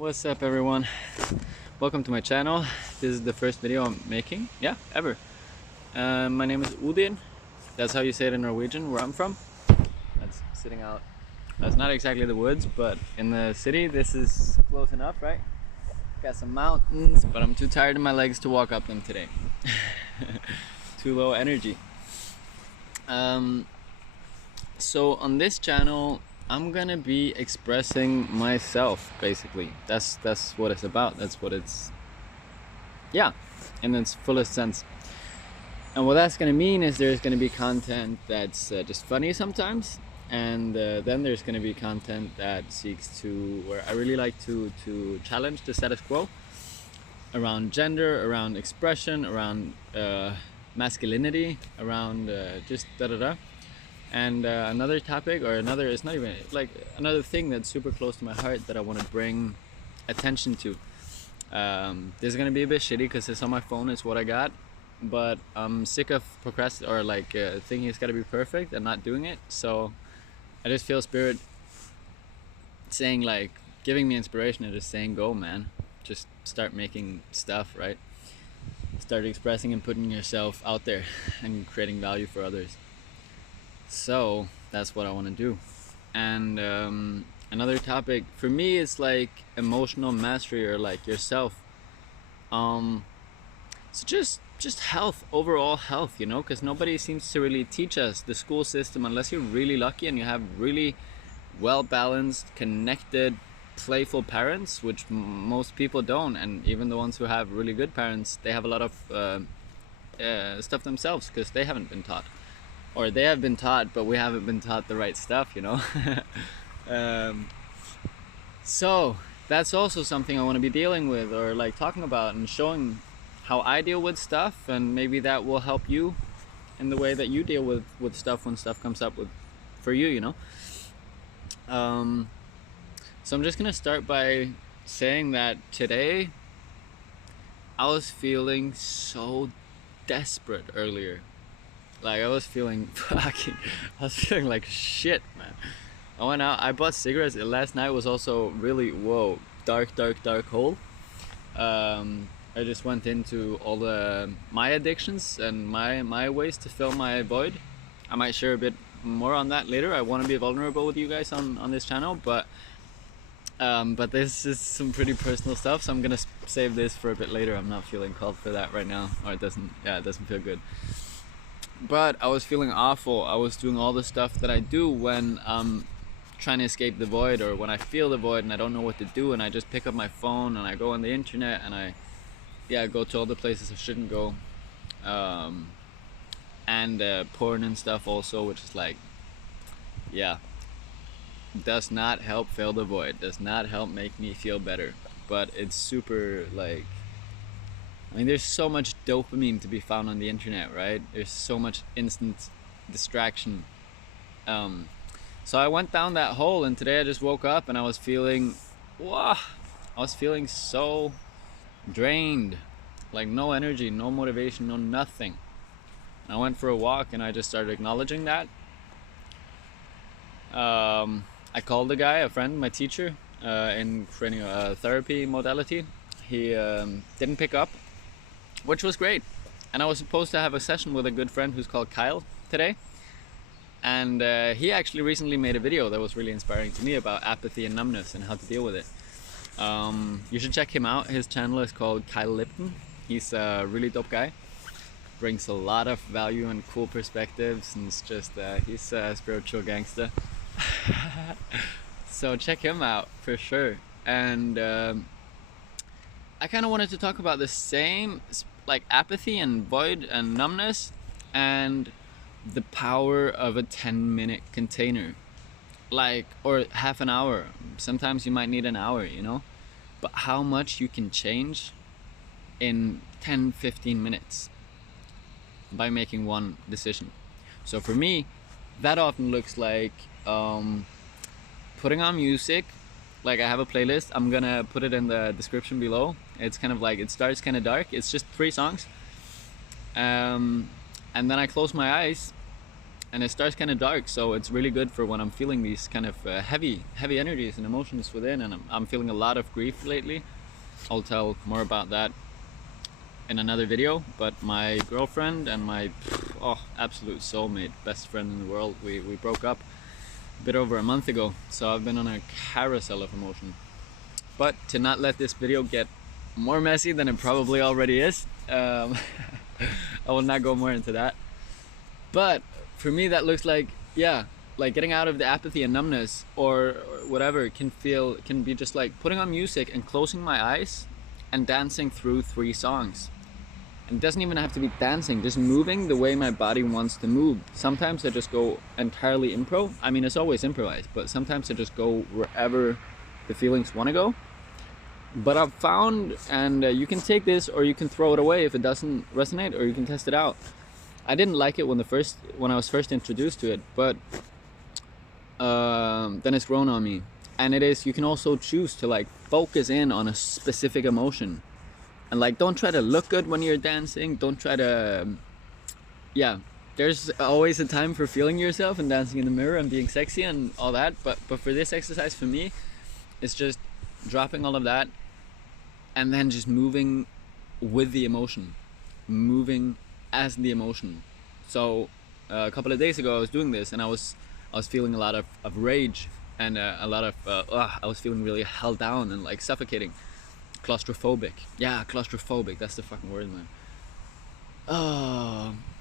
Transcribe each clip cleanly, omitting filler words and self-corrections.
What's up everyone? Welcome to my channel. This is the first video I'm making, ever. My name is Udin. That's how you say it in Norwegian, where I'm from. That's sitting out. That's not exactly the woods, but in the city this is close enough, right? Got some mountains, but I'm too tired in my legs to walk up them today. Too low energy. So on this channel I'm gonna be expressing myself, basically. That's what it's about. That's what it's, in its fullest sense. And what that's gonna mean is there's gonna be content that's just funny sometimes, and then there's gonna be content that seeks to, where I really like to challenge the status quo around gender, around expression, around masculinity, around just da-da-da. And another topic, or another, it's not even, like, another thing that's super close to my heart that I want to bring attention to. This is going to be a bit shitty because it's on my phone, it's what I got. But I'm sick of procrastinating, or like thinking it's got to be perfect and not doing it. So I just feel Spirit saying, like, giving me inspiration and just saying, go man. Just start making stuff, right? Start expressing and putting yourself out there and creating value for others. So that's what I want to do. And another topic for me is like emotional mastery, or like yourself. So just health, overall health, you know, because nobody seems to really teach us. The school system, unless you're really lucky and you have really well balanced, connected, playful parents, which most people don't. And even the ones who have really good parents, they have a lot of stuff themselves because they haven't been taught. Or they have been taught, but we haven't been taught the right stuff, you know. So that's also something I want to be dealing with, or like talking about and showing how I deal with stuff, and maybe that will help you in the way that you deal with stuff when stuff comes up for you, you know. So I'm just gonna start by saying that today I was feeling so desperate earlier. Like I was feeling like shit, man. I went out, I bought cigarettes. Last night was also really, dark hole. I just went into all my addictions and my ways to fill my void. I might share a bit more on that later. I want to be vulnerable with you guys on this channel, but this is some pretty personal stuff, so I'm gonna save this for a bit later. I'm not feeling called for that right now, or it doesn't feel good. But I was feeling awful. I was doing all the stuff that I do when I'm trying to escape the void, or when I feel the void and I don't know what to do, and I just pick up my phone and I go on the internet and I go to all the places I shouldn't go, and porn and stuff also, which is like, does not help fill the void, does not help make me feel better, but it's super, like, I mean, there's so much dopamine to be found on the internet, right? There's so much instant distraction. So I went down that hole, and today I just woke up and I was feeling, so drained. Like no energy, no motivation, no nothing. And I went for a walk and I just started acknowledging that. I called the guy, a friend, my teacher, in training a therapy modality. He didn't pick up, which was great. And I was supposed to have a session with a good friend who's called Kyle today. And he actually recently made a video that was really inspiring to me about apathy and numbness and how to deal with it. You should check him out. His channel is called Kyle Lipton. He's a really dope guy. Brings a lot of value and cool perspectives, and it's just, he's a spiritual gangster. So check him out for sure. And I kind of wanted to talk about the same, like apathy and void and numbness, and the power of a 10-minute container, like, or half an hour. Sometimes you might need an hour, you know, but how much you can change in 10-15 minutes by making one decision. So for me, that often looks like putting on music. Like I have a playlist, I'm gonna put it in the description below. It's kind of like, it starts kind of dark, it's just 3 songs. And then I close my eyes and it starts kind of dark, so it's really good for when I'm feeling these kind of heavy energies and emotions within, and I'm feeling a lot of grief lately. I'll tell more about that in another video. But my girlfriend and my absolute soulmate, best friend in the world, we broke up a bit over a month ago, so I've been on a carousel of emotion. But to not let this video get more messy than it probably already is, I will not go more into that. But for me, that looks like, yeah, like getting out of the apathy and numbness or whatever can be just like putting on music and closing my eyes and dancing through 3 songs. And it doesn't even have to be dancing, just moving the way my body wants to move. Sometimes I just go entirely impro. I mean, it's always improvised, but sometimes I just go wherever the feelings want to go. But I've found, and you can take this or you can throw it away if it doesn't resonate, or you can test it out. I didn't like it when I was first introduced to it, but then it's grown on me. And it is, you can also choose to like focus in on a specific emotion, and like don't try to look good when you're dancing. Don't try to, yeah, there's always a time for feeling yourself and dancing in the mirror and being sexy and all that, but for this exercise, for me, it's just dropping all of that and then just moving with the emotion, moving as the emotion. So a couple of days ago I was doing this, and I was feeling a lot of rage, and a lot of I was feeling really held down and like suffocating, claustrophobic. Yeah, claustrophobic, that's the fucking word, man.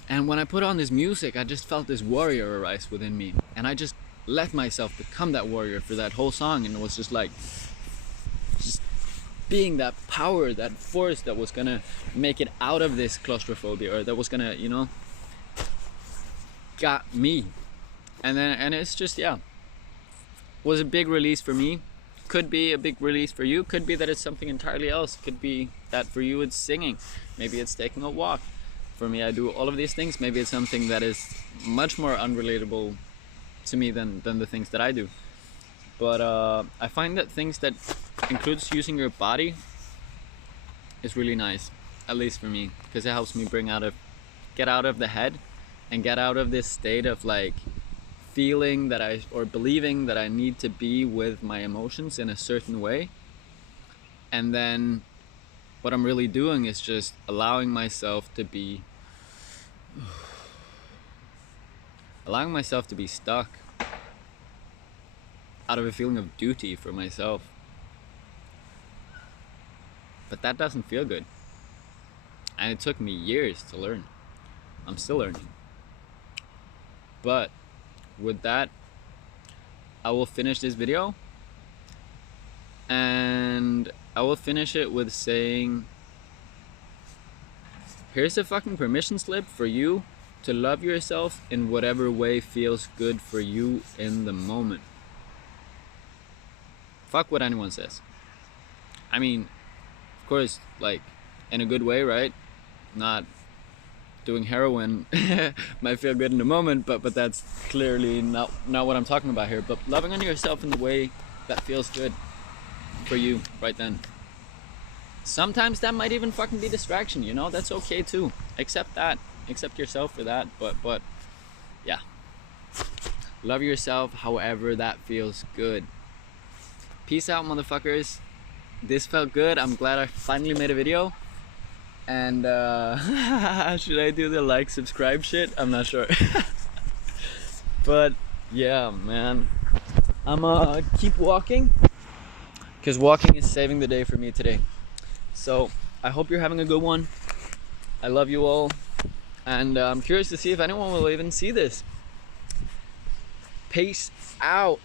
And when I put on this music, I just felt this warrior arise within me, and I just let myself become that warrior for that whole song. And it was just like just being that power, that force that was gonna make it out of this claustrophobia, or that was gonna, you know, got me. And it's just, yeah, was a big release for me. Could be a big release for you. Could be that it's something entirely else. Could be that for you it's singing. Maybe it's taking a walk. For me, I do all of these things. Maybe it's something that is much more unrelatable to me than the things that I do. But I find that things that includes using your body is really nice, at least for me, because it helps me get out of the head and get out of this state of like feeling that or believing that I need to be with my emotions in a certain way. And then what I'm really doing is just allowing myself to be stuck out of a feeling of duty for myself. But that doesn't feel good, and it took me years to learn. I'm still learning. But with that, I will finish this video, and I will finish it with saying, here's a fucking permission slip for you to love yourself in whatever way feels good for you in the moment. Fuck what anyone says. I mean, of course, like, in a good way, right? Not doing heroin might feel good in the moment, but that's clearly not what I'm talking about here. But loving on yourself in the way that feels good for you right then. Sometimes that might even fucking be distraction, you know? That's okay too. Accept that. Accept yourself for that. But yeah. Love yourself however that feels good. Peace out, motherfuckers. This felt good. I'm glad I finally made a video. And should I do the like, subscribe shit? I'm not sure. But yeah, man, I'm keep walking, because walking is saving the day for me today. So I hope you're having a good one. I love you all, and I'm curious to see if anyone will even see this. Peace out.